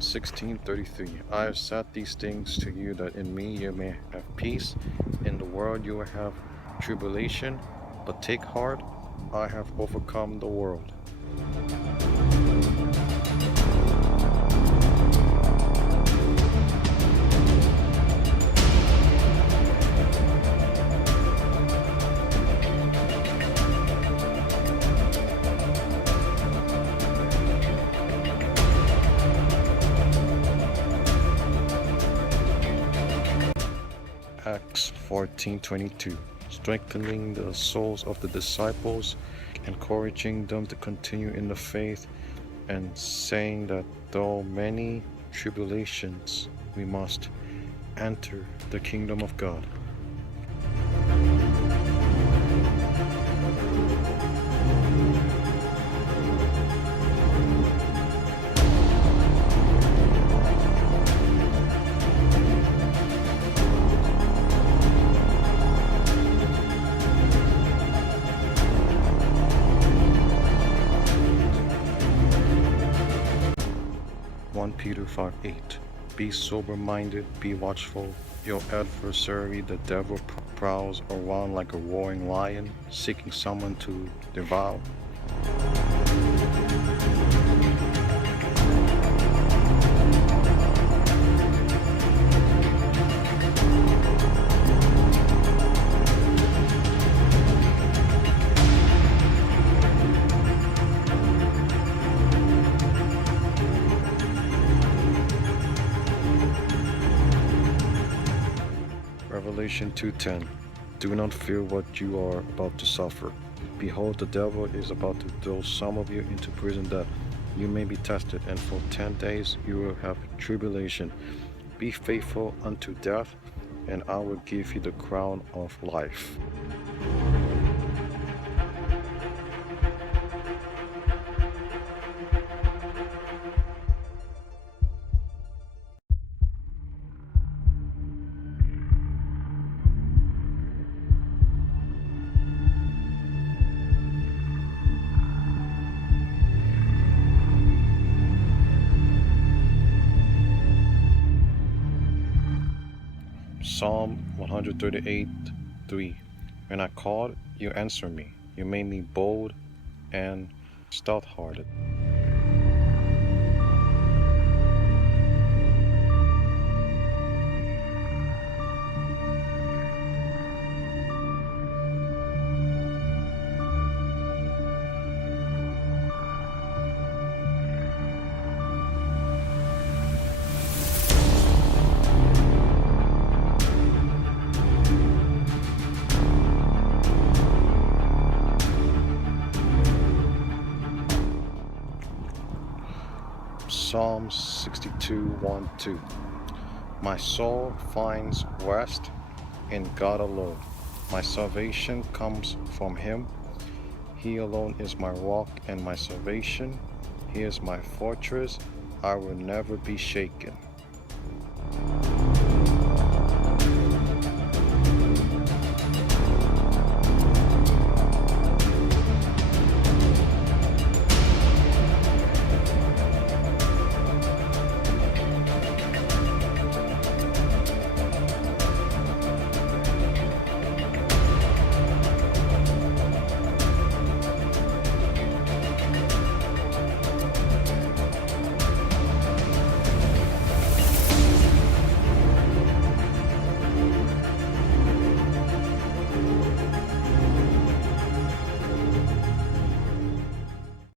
John 16:33. I have said these things to you that in me you may have peace. In the world you will have tribulation, but take heart, I have overcome the world. Acts 14:22. Strengthening the souls of the disciples, encouraging them to continue in the faith, and saying that though many tribulations, we must enter the kingdom of God. Peter 5:8. Be sober-minded, be watchful. Your adversary, the devil, prowls around like a roaring lion, seeking someone to devour. Revelation 2:10. Do not fear what you are about to suffer. Behold, the devil is about to throw some of you into prison that you may be tested, and for 10 days you will have tribulation. Be faithful unto death, and I will give you the crown of life. Psalm 138:3. When I called, you answered me. You made me bold and stout-hearted. Psalm 62:1-2. My soul finds rest in God alone. My salvation comes from Him. He alone is my rock and my salvation. He is my fortress. I will never be shaken.